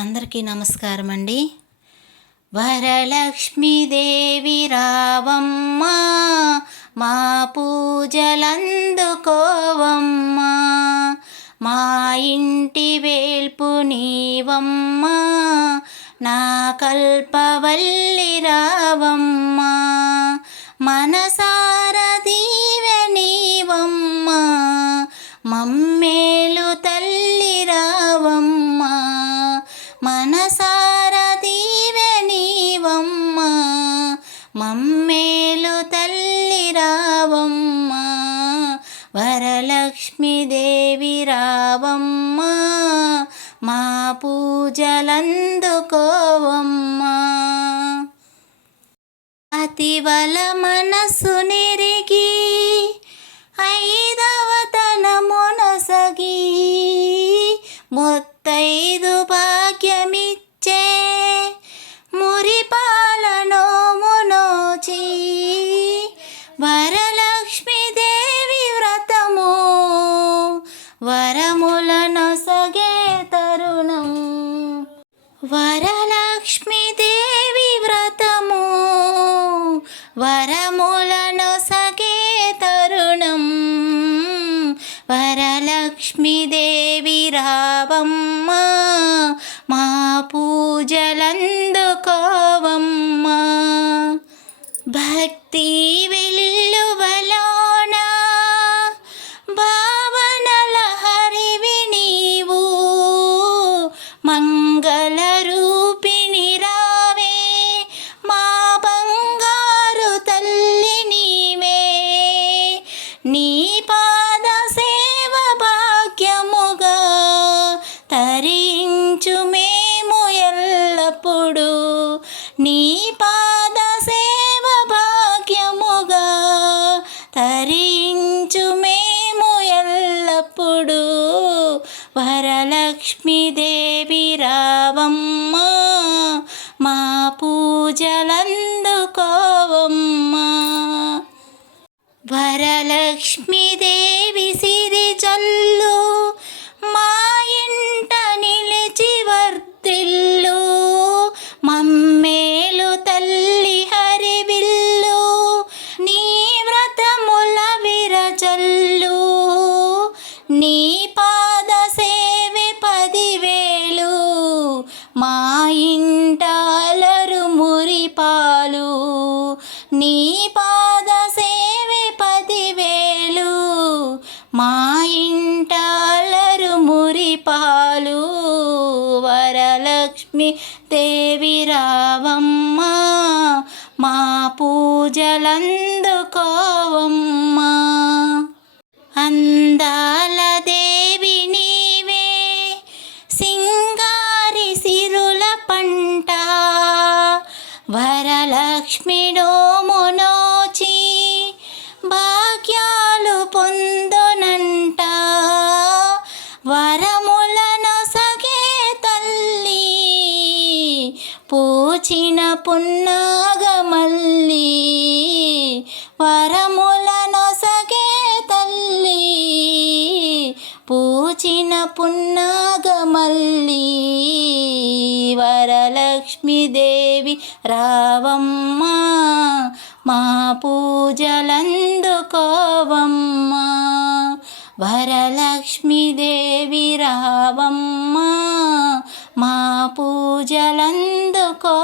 అందరికీ నమస్కారం అండి. వరలక్ష్మీదేవి రావమ్మా, మా పూజలందుకోవమ్మా, మా ఇంటి వేల్పు నీవమ్మా, నా కల్పవల్లి రావమ్మా, మనసార దీవెనీవమ్మా, మమ్మేలు తల్లి రావమ్మా, మనసార దీవెనీవమ్మా, మమ్మేలు తల్లి రావమ్మా, వరలక్ష్మీదేవి రావమ్మా, మా పూజలందుకోవమ్మా. అతివల మనసు నిరిగి ఐదవతనమునసగి ముత్తైదు భాగ్యమిచ్చే మురిపాలనోమునోచి వరలక్ష్మీదేవి వ్రతము వరములనొసగే తరుణం, వరలక్ష్మీదేవి వ్రతము వరములనొసగే తరుణం, వరలక్ష్మీదేవి రావమ్మా, మా పూజలందుకోవమ్మా. భక్తి వెల్లువలోన భావనల హరివి నీవు, మంగళ రూపిణి రావే, మా బంగారు తల్లి నీవే, నీ పాద సేవ భాగ్యముగా తరించు మేము ఎల్లప్పుడు, నీ పాద సేవ భాగ్యముగా తరించు మేము ఎల్లప్పుడు, వరలక్ష్మీదేవి రావమ్మా, మా పూజలందుకోవమ్మా. వరలక్ష్మీదేవి సిరి జల్లు మా ఇంట నిలిచి వర్ధిల్లు, మమ్మేలు తల్లి హరివిల్లు, నీ వ్రతముల విరజల్లు, నీ పాద సేవె 10,000, మా ఇంట అలరు మురిపాలు, నీ పాద సేవె 10,000, మా ఇంట అలరు మురిపాలు, వరలక్ష్మి దేవి రావమ్మా, మా పూజలందుకోవమ్మా. అందాల దేవి నీవే, సింగారి సిరుల పంట, వరలక్ష్మి నోమునోచి భాగ్యాలు పొందునంట, వరములనొసగే తల్లి పూచిన పున్నాగమల్లి, వరములనొసగే తల్లి పూచిన పున్నాగమల్లి, వరలక్ష్మీదేవి రావమ్మా, మా పూజలందుకోవమ్మా. వరలక్ష్మీదేవి రావమ్మా, మా పూజలందుకో